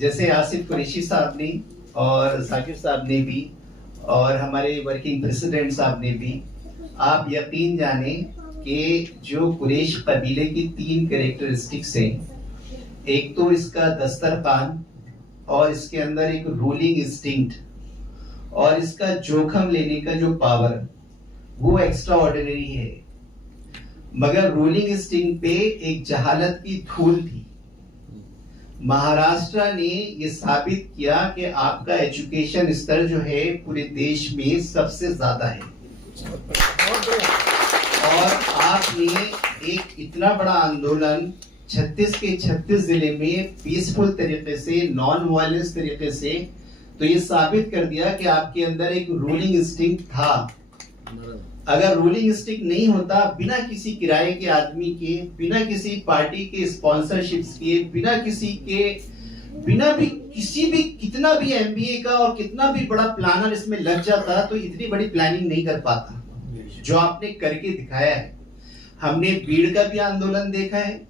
जैसे आसिफ कुरैशी साहब ने और साकिब साहब ने भी और हमारे वर्किंग प्रेसिडेंट साहब ने भी, आप यकीन जाने कि जो कुरैश कबीले की 3 कैरेक्टरिस्टिक्स हैं, एक तो इसका दस्तरखान और इसके अंदर एक रूलिंग इंस्टिंक्ट और इसका जोखम लेने का जो पावर, वो एक्स्ट्रा ऑर्डिनरी है। मगर रूलिंग इंस्टिंक्ट पे एक जहालत की धूल थी। महाराष्ट्र ने ये साबित किया कि आपका एजुकेशन स्तर जो है पूरे देश में सबसे ज्यादा है, और आपने एक इतना बड़ा आंदोलन 36 के 36 जिले में पीसफुल तरीके से, नॉन वायलेंस तरीके से, तो ये साबित कर दिया कि आपके अंदर एक रूलिंग इंस्टिंक्ट था। अगर रूलिंग इंस्टिंक्ट नहीं होता, बिना किसी किराए के आदमी के, बिना किसी पार्टी के स्पॉन्सरशिप्स के, बिना भी किसी भी कितना भी एमबीए का और कितना भी बड़ा प्लानर इसमें लग जाता, तो इतनी बड़ी प्लानिंग नहीं कर पाता जो आपने करके दिखाया है। हमने बीड़ का भी आंदोलन देखा है,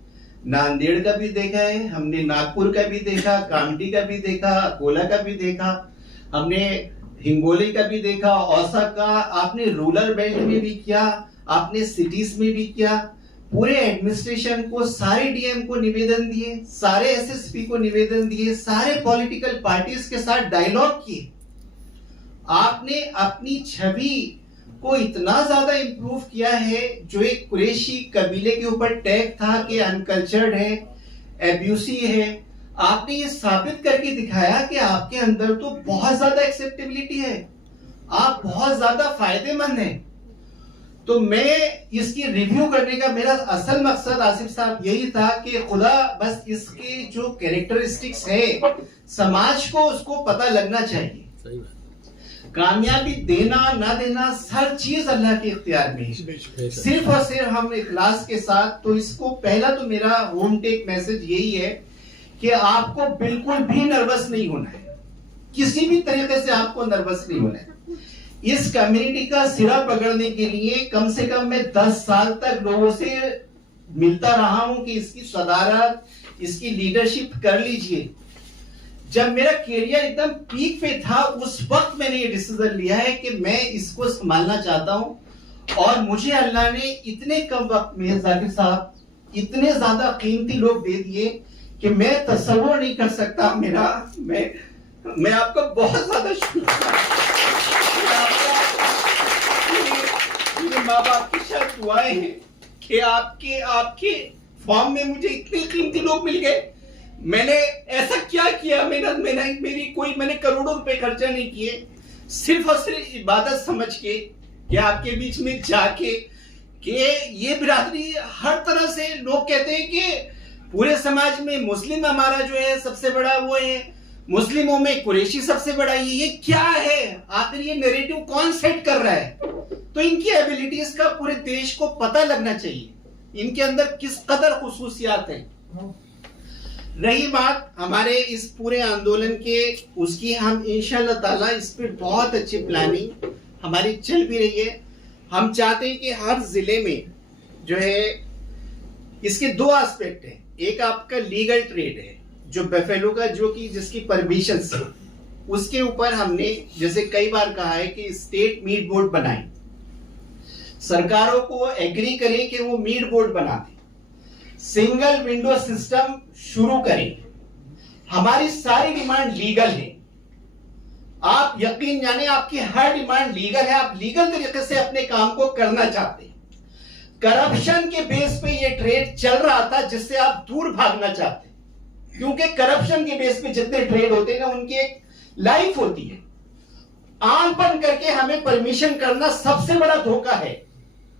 नांदेड़ का भी देखा है, हमने नागपुर का भी देखा, कामठी का भी देखा, अकोला का भी देखा, हमने हिंगोली का भी देखा, औसा का, आपने रूरल बेल्ट में भी किया, आपने सिटीज में भी किया। पूरे एडमिनिस्ट्रेशन को, सारे डीएम को निवेदन दिए, सारे एसएसपी को निवेदन दिए, सारे पॉलिटिकल पार्टीज के साथ डायलॉग किए। आपने अपनी छवि को इतना ज्यादा इंप्रूव किया है, जो एक कुरैशी कबीले के ऊपर टैग था कि अनकल्चर्ड है, एब्यूसिव है, आपने ये साबित करके दिखाया कि आपके अंदर तो बहुत ज्यादा एक्सेप्टेबिलिटी है, आप बहुत ज्यादा फायदेमंद हैं। तो मैं इसकी रिव्यू करने का मेरा असल मकसद आसिफ साहब यही था कि खुदा बस इसके जो कैरेक्टरिस्टिक्स है, समाज को उसको पता लगना चाहिए। सही बात। कामयाबी देना ना देना हर चीज अल्लाह के इख्तियार में है। सिर्फ और सिर्फ हम इखलास के साथ, तो इसको पहला तो मेरा होम टेक मैसेज यही है कि आपको बिल्कुल भी नर्वस नहीं होना है, किसी भी तरीके से आपको नर्वस नहीं होना है। इस कम्युनिटी का सिरा पकड़ने के लिए कम से कम मैं 10 साल तक लोगों से मिलता रहा हूं कि इसकी सदारत, इसकी लीडरशिप कर लीजिए। जब मेरा करियर एकदम पीक पे था, उस वक्त मैंने ये डिसीजन लिया है कि मैं इसको संभालना चाहता हूं। और मुझे अल्लाह ने इतने कम वक्त में, जाकिर साहब, इतने ज्यादा कीमती लोग दे दिए कि मैं तसव्वुर नहीं कर सकता। मैं आपका बहुत ज्यादा शुक्रिया। मेरे माँ बाप की शायद दुआएं हैं कि आपके फॉर्म में मुझे इतने कीमती लोग मिल गए। मैंने ऐसा क्या किया, मैंने करोड़ों रुपए खर्चा नहीं किए, सिर्फ और सिर्फ इबादत समझ के कि आपके बीच में जाके कि ये बिरादरी हर तरह से लोग कहते हैं कि पूरे समाज में मुस्लिम हमारा जो है सबसे बड़ा वो है, मुस्लिमों में कुरैशी सबसे बड़ा ये क्या है, आखिर ये नैरेटिव कौन सेट कर रहा है। तो इनकी एबिलिटीज का पूरे देश को पता लगना चाहिए, इनके अंदर किस कदर खुसूसियात है। रही बात हमारे इस पूरे आंदोलन के उसकी, हम इंशाअल्लाह ताला इस पे बहुत अच्छी प्लानिंग हमारी चल भी रही है। हम चाहते हैं कि हर जिले में जो है, इसके 2 एस्पेक्ट है। एक आपका लीगल ट्रेड है, जो बफेलो का, जो कि जिसकी परमिशन से, उसके ऊपर हमने जैसे कई बार कहा है कि स्टेट मीट बोर्ड बनाए, सरकारों को एग्री करें कि वो मीट बोर्ड बना दे, सिंगल विंडो सिस्टम शुरू करें। हमारी सारी डिमांड लीगल है, आप यकीन जाने आपकी हर डिमांड लीगल है, आप लीगल तरीके से अपने काम को करना चाहते हैं। करप्शन के बेस पे ये ट्रेड चल रहा था, जिससे आप दूर भागना चाहते हैं, क्योंकि करप्शन के बेस पे जितने ट्रेड होते हैं ना, उनकी एक लाइफ होती है। आंख बंद करके हमें परमिशन करना सबसे बड़ा धोखा है।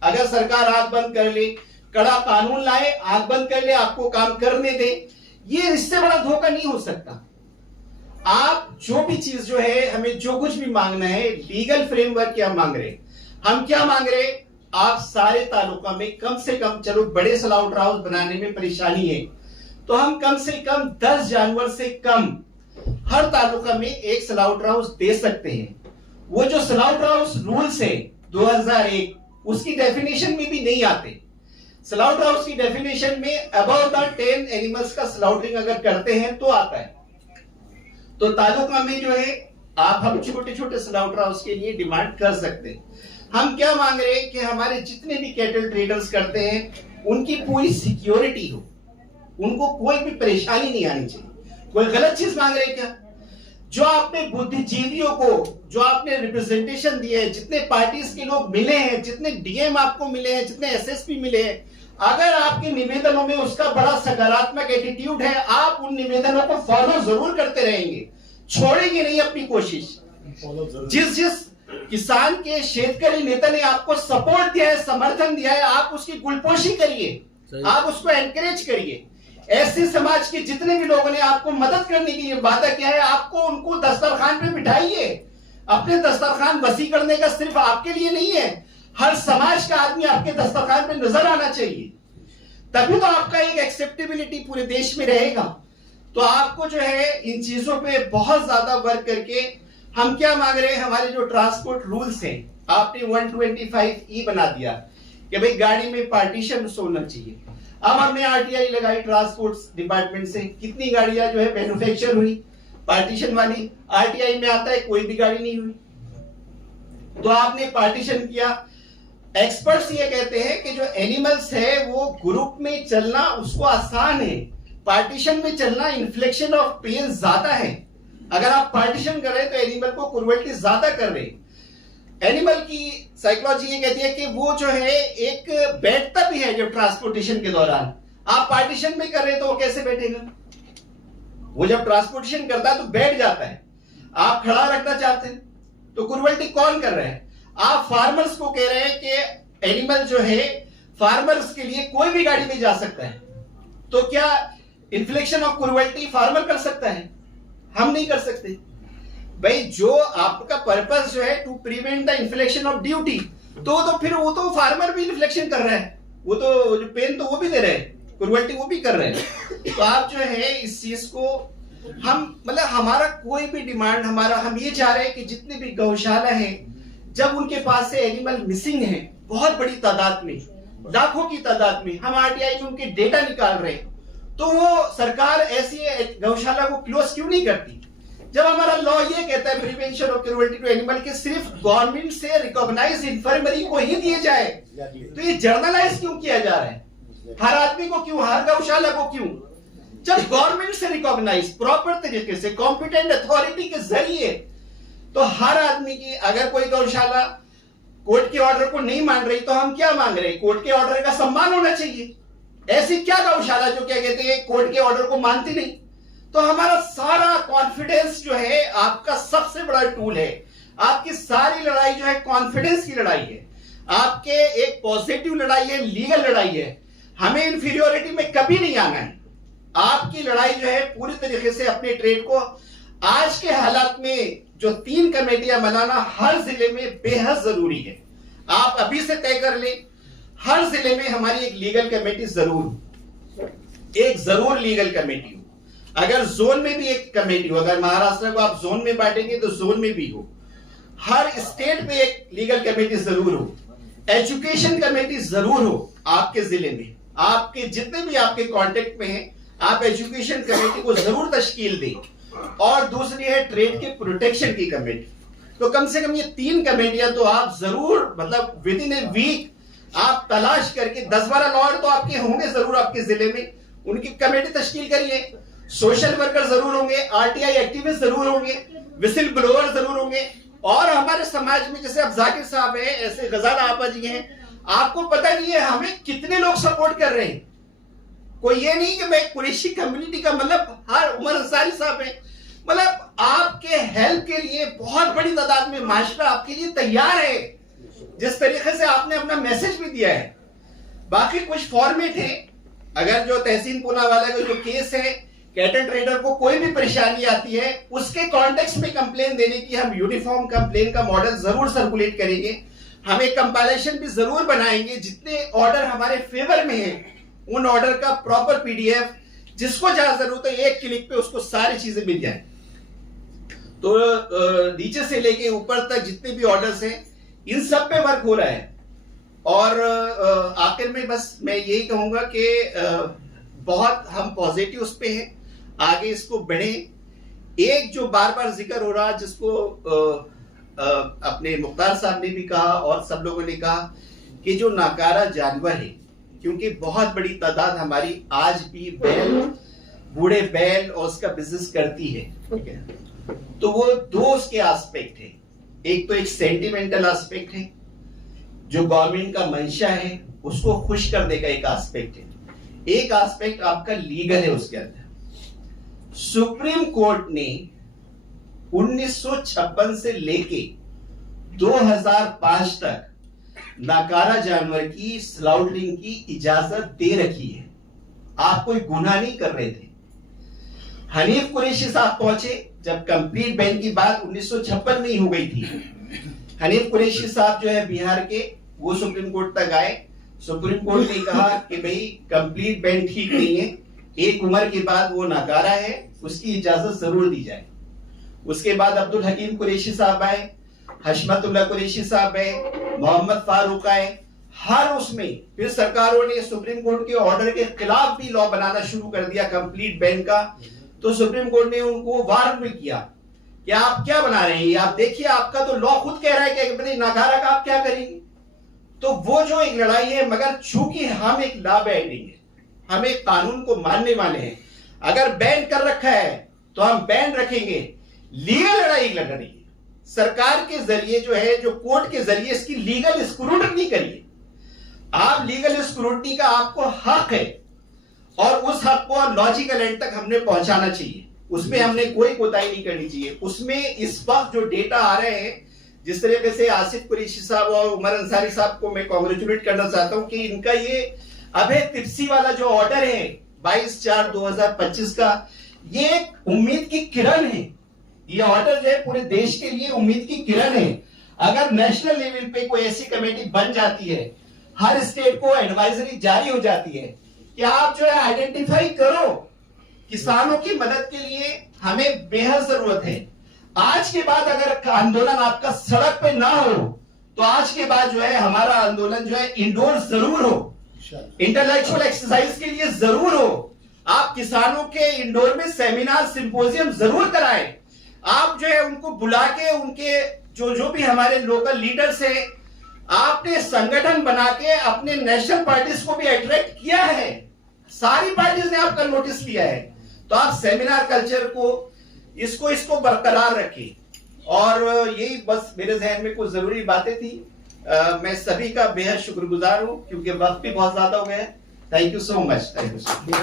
अगर सरकार आंख बंद कर ले, कड़ा कानून लाए, आंख बंद कर ले, आपको काम करने दे, ये इससे बड़ा धोखा नहीं हो सकता। आप जो भी चीज जो है, हमें जो कुछ भी मांगना है, लीगल फ्रेमवर्क क्या मांग रहे, हम क्या मांग रहे, आप सारे तालुका में कम से कम, चलो बड़े स्लाउटर हाउस बनाने में परेशानी है, तो हम कम से कम 10 जानवर से कम हर तालुका में एक स्लाउटर हाउस दे सकते हैं। वो जो स्लाउटर हाउस रूल्स है 2001, उसकी डेफिनेशन में भी नहीं आते। स्लाउटर हाउस की डेफिनेशन में अबव द 10 एनिमल्स का स्लाउटरिंग अगर करते हैं तो आता है। तो तालुका में जो है आप हम छोटे छोटे स्लॉटर हाउस के लिए डिमांड कर सकते हैं। हम क्या मांग रहे हैं कि हमारे जितने भी कैटल ट्रेडर्स करते हैं उनकी पूरी सिक्योरिटी हो, उनको कोई भी परेशानी नहीं आनी चाहिए। कोई गलत चीज मांग रहे हैं क्या? जो आपने बुद्धिजीवियों को, जो आपने रिप्रेजेंटेशन दिए हैं, जितने पार्टीज के लोग मिले हैं, जितने डीएम आपको मिले हैं, जितने एसएसपी मिले हैं, अगर आपके निवेदनों में उसका बड़ा सकारात्मक एटीट्यूड है, आप उन निवेदनों को फॉलो जरूर करते रहेंगे, छोड़ेंगे नहीं अपनी कोशिश। जिस किसान के शेतकरी नेता ने आपको सपोर्ट दिया है, समर्थन दिया है, आप उसकी गुलपोशी करिए, आप उसको एनकरेज करिए। ऐसे समाज के जितने भी लोगों ने आपको मदद करने के लिए वादा किया है, आपको उनको दस्तरखान पे बिठाइए। अपने दस्तरखान वसी करने का सिर्फ आपके लिए नहीं है, हर समाज का आदमी आपके दस्तरखान पे नजर आना चाहिए, तभी तो आपका एक एक्सेप्टेबिलिटी पूरे देश में रहेगा। तो आपको जो है इन चीजों पे बहुत ज्यादा वर्क करके, हम क्या मांग रहे हैं, हमारे जो ट्रांसपोर्ट रूल्स हैं, आपने 125E बना दिया कि भाई गाड़ी में पार्टीशन होना चाहिए। अब हमने आरटीआई लगाई ट्रांसपोर्ट डिपार्टमेंट से, कितनी गाड़ियां जो है मैन्युफैक्चर हुई पार्टीशन वाली, आरटीआई में आता है कोई भी गाड़ी नहीं हुई। तो आपने पार्टीशन किया। एक्सपर्ट्स ये कहते हैं कि जो एनिमल्स है वो ग्रुप में चलना उसको आसान है, पार्टीशन में चलना इन्फ्लिक्शन ऑफ पेन ज्यादा है। अगर आप पार्टीशन कर रहे हैं तो एनिमल को क्रूएल्टी ज्यादा कर रहे हैं। एनिमल की साइकोलॉजी ये कहती है कि वो जो है एक बैठता भी है जब ट्रांसपोर्टेशन के दौरान। आप पार्टीशन में कर रहे हैं तो वो कैसे बैठेगा? वो जब ट्रांसपोर्टेशन करता है तो बैठ जाता है। आप खड़ा रखना चाहते हैं तो क्रूएल्टी कौन कर रहा है? आप फार्मर्स को कह रहे हैं कि एनिमल जो है फार्मर्स के लिए कोई भी गाड़ी में जा सकता है, तो क्या इन्फ्लिक्शन ऑफ क्रूएल्टी फार्मर कर सकता है? हम नहीं कर सकते भाई। जो आपका पर्पस जो है to prevent the infliction of duty, तो फिर वो तो फार्मर भी इन्फ्लिक्शन कर रहा है, वो तो जो पेन तो वो भी दे रहे हैं, क्रूएल्टी वो भी कर रहे हैं। तो आप जो है इस चीज को हम मतलब हमारा कोई भी डिमांड, हमारा हम ये चाह रहे हैं कि जितने भी गौशाला है, जब उनके पास से एनिमल मिसिंग है बहुत बड़ी तादाद में, लाखों की तादाद में, हम आरटीआई में उनके डेटा निकाल रहे हैं, तो वो सरकार ऐसी गौशाला को क्लोज क्यों नहीं करती? जब हमारा लॉ ये कहता है prevention of cruelty to animal के सिर्फ गवर्नमेंट से रिकॉग्नाइज इन्फर्मरी को ही दिए जाए, तो ये जर्नलाइज क्यों किया जा रहा है? हर आदमी को क्यों, हर गौशाला को क्यों? जब गवर्नमेंट से रिकॉग्नाइज प्रॉपर तरीके से कॉम्पिटेंट अथॉरिटी के जरिए, तो हर आदमी की, अगर कोई गौशाला कोर्ट के ऑर्डर को नहीं मान रही तो हम क्या मांग रहे हैं? कोर्ट के ऑर्डर का सम्मान होना चाहिए। ऐसी क्या गौशाला जो क्या कहते हैं कोर्ट के ऑर्डर को मानती नहीं? तो हमारा सारा कॉन्फिडेंस जो है आपका सबसे बड़ा टूल है। आपकी सारी लड़ाई जो है कॉन्फिडेंस की लड़ाई है, आपके एक पॉजिटिव लड़ाई है, लीगल लड़ाई है। हमें इंफीरियोरिटी में कभी नहीं आना है। आपकी लड़ाई जो है पूरी तरीके से अपने ट्रेड को आज के हालात में जो 3 कमेटियां बनाना हर जिले में बेहद जरूरी है। आप अभी से तय कर लें, हर जिले में हमारी एक लीगल कमेटी जरूर लीगल कमेटी हो। अगर जोन में भी एक कमेटी हो, अगर महाराष्ट्र को आप जोन में बांटेंगे तो जोन में भी हो, हर स्टेट में एक लीगल कमेटी जरूर हो, एजुकेशन कमेटी जरूर हो आपके जिले में। आपके जितने भी आपके कांटेक्ट में हैं, आप एजुकेशन कमेटी को जरूर तश्कील दें। और दूसरी है ट्रेड के प्रोटेक्शन की कमेटी। तो कम से कम ये 3 कमेटियां तो आप जरूर मतलब विद इन ए वीक आप तलाश करके 10-12 लॉयर तो आपके होंगे जरूर आपके जिले में, उनकी कमेटी तश्कील करिए। सोशल वर्कर जरूर होंगे, आरटीआई एक्टिविस्ट जरूर होंगे, विसिल ब्लोअर जरूर होंगे। और हमारे समाज में जैसे अब जाकिर साहब हैं, ऐसे गजाला आपा जी हैं, आपको पता नहीं है हमें कितने लोग सपोर्ट कर रहे हैं। कोई ये नहीं कि मैं कुरैशी कम्युनिटी का मतलब हर उमर अंसारी साहब है, मतलब आपके हेल्प के लिए बहुत बड़ी तादाद में माशरा आपके लिए तैयार है, जिस तरीके से आपने अपना मैसेज भी दिया है। बाकी कुछ फॉर्मेट है, अगर जो तहसीन पूनावाला का जो केस है, कैटल ट्रेडर को कोई भी परेशानी आती है, उसके कॉन्टेक्स्ट में कंप्लेन देने की हम यूनिफॉर्म कंप्लेन का मॉडल जरूर सर्कुलेट करेंगे। हम एक कंपाइलेशन भी जरूर बनाएंगे, जितने ऑर्डर हमारे फेवर में है उन ऑर्डर का प्रॉपर पीडीएफ, जिसको जहां जरूरत है एक क्लिक पे उसको सारी चीजें मिल जाए। तो नीचे से लेके ऊपर तक जितने भी ऑर्डर्स हैं, इन सब पे वर्क हो रहा है। और आखिर में बस मैं यही कहूंगा कि बहुत हम पॉजिटिव उस पे हैं, आगे इसको बढ़े। एक जो बार बार जिक्र हो रहा, जिसको अपने मुख्तार साहब ने भी कहा और सब लोगों ने कहा, कि जो नाकारा जानवर है, क्योंकि बहुत बड़ी तादाद हमारी आज भी बैल, बूढ़े बैल और उसका बिजनेस करती है, ठीक है। तो वो दो उसके एस्पेक्ट है, एक तो एक सेंटिमेंटल एस्पेक्ट है, जो गवर्नमेंट का मंशा है उसको खुश करने का एक एस्पेक्ट है, एक एस्पेक्ट आपका लीगल है उसके अंदर। सुप्रीम कोर्ट ने 1956 से लेके 2005 तक नाकारा जानवर की स्लाउटरिंग की इजाजत दे रखी है। आप कोई गुनाह नहीं कर रहे थे। हनीफ कुरैशी साहब पहुंचे जब कंप्लीट बैन की बात 1956 में ही हो गई थी। हनीफ कुरैशी साहब जो है बिहार के, वो सुप्रीम कोर्ट तक आए। सुप्रीम कोर्ट ने कहा कि भाई कंप्लीट बैन ठीक नहीं है, एक उम्र के बाद वो नाकारा है, उसकी इजाजत जरूर दी जाए। उसके बाद अब्दुल हकीम कुरैशी साहब आए, हशमतुल्लाह कुरैशी साहब आए, मोहम्मद फारूक आए। हर उसमें फिर सरकारों ने सुप्रीम कोर्ट के ऑर्डर के खिलाफ भी लॉ बनाना शुरू कर दिया कंप्लीट बैन का। तो सुप्रीम कोर्ट ने उनको वार्न भी किया कि आप क्या बना रहे हैं, आप देखिए, आपका तो लॉ खुद कह रहा है कि नाकारा का आप क्या करेंगे। तो वो जो एक लड़ाई है, मगर चूंकि हम एक लॉ बेंडिंग है, हम एक कानून को मानने वाले हैं, अगर बैन कर रखा है तो हम बैन रखेंगे। लीगल लड़ाई लड़ रही है, सरकार के जरिए जो है, जो कोर्ट के जरिए इसकी लीगल स्क्रूटनी करिए। आप लीगल स्क्रूटनी का आपको हक है और उस हक को लॉजिकल एंड तक हमने पहुंचाना चाहिए, उसमें हमने कोई कोताही नहीं करनी चाहिए। उसमें इस वक्त जो डेटा आ रहे हैं, जिस तरीके से आसिफ कुरैशी साहब और उमर अंसारी साहब को मैं कॉन्ग्रेचुलेट करना चाहता हूं कि इनका ये अभय तिप्सी वाला जो ऑर्डर है 22/4/2025 का, ये एक उम्मीद की किरण है। ये ऑर्डर जो है पूरे देश के लिए उम्मीद की किरण है। अगर नेशनल लेवल पे कोई ऐसी कमेटी बन जाती है, हर स्टेट को एडवाइजरी जारी हो जाती है कि आप जो है आइडेंटिफाई करो, किसानों की मदद के लिए हमें बेहद जरूरत है। आज के बाद अगर आंदोलन आपका सड़क पे ना हो, तो आज के बाद जो है हमारा आंदोलन जो है इंडोर जरूर हो, इंटेलेक्चुअल एक्सरसाइज के लिए जरूर हो। आप किसानों के इंडोर में सेमिनार सिंपोजियम जरूर कराएं। आप जो है उनको बुला के, उनके जो भी हमारे लोकल लीडर्स हैं, आपने संगठन बना के अपने नेशनल पार्टीज को भी अट्रैक्ट किया है, सारी पार्टीज ने आपका नोटिस लिया है। तो आप सेमिनार कल्चर को इसको बरकरार रखें। और यही बस मेरे जहन में कुछ जरूरी बातें थी। मैं सभी का बेहद शुक्रगुजार हूं क्योंकि वक्त भी बहुत ज्यादा हो गया है। Thank you so much. Thank you so much.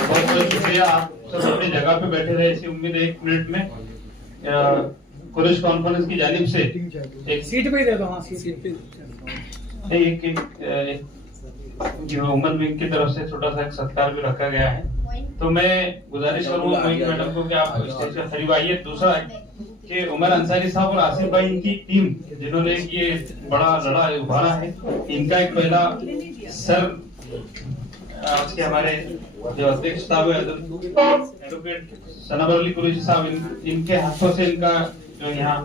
बहुत बहुत शुक्रिया। आप सब अपनी जगह पे बैठे रहे, ऐसी उम्मीद है 1 मिनट में कुरैश कॉन्फ्रेंस की जानिब से एक सीट पे दे दो। हाँ, सीट पे एक ह्यूमन विंग की तरफ से छोटा सा एक सत्कार भी रखा गया है। तो मैं गुजारिश करूंगा मैडम को कि आप स्टेज के करीब आइए। दूसरा है कि उमर अंसारी साहब और आसिफ भाई की टीम जिन्होंने ये बड़ा लड़ा उभारा है, इनका एक पहला सर आज के हमारे जो अध्यक्ष साहब एडवोकेट सनाबर अली कुरैशी साहब, इनके हाथों से इनका जो यहाँ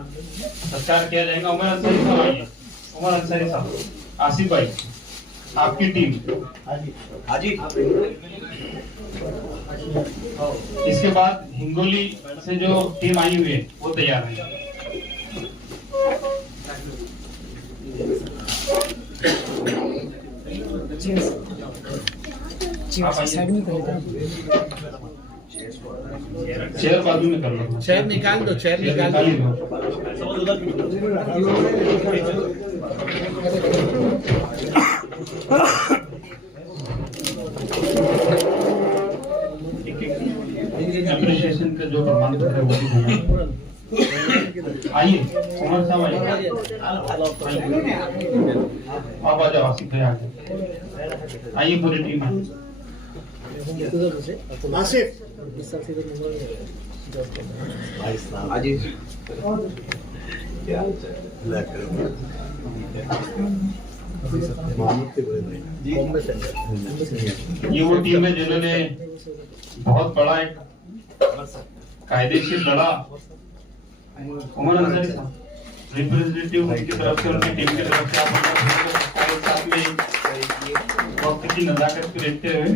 सत्कार किया जाएगा। उमर अंसारी साहब आइए। उमर अंसारी साहब, आसिफ भाई, आपकी टीम। हाजी। इसके बाद हिंगोली से जो टीम आई हुई है वो तैयार है। चेयर बाजू में कर लो। चेयर निकाल दो, चेयर निकाल दो। एप्रिसिएशन का जो प्रमाण पत्र है वो भी आइए। उमर साहब आइए। आप आ जाओ। आसिफ भाई आइए। पूरी टीम आसिफ ये वो टीम है जिन्होंने बहुत बड़ा एक कायदेशीर लड़ा। उमर अंसारी साहब रिप्रेजेंटेटिव की तरफ से, उनकी टीम की तरफ से आप साथ में वक्त की नजाकत को देखते हुए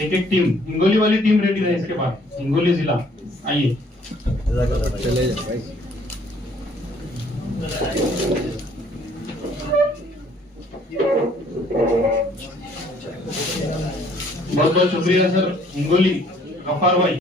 एक एक टीम, हिंगोली वाली टीम रेडी रहे इसके बाद, हिंगोली जिला आइए। चले जाओ भाई। बहुत बहुत शुक्रिया सर, हिंगोली गफ्फार भाई।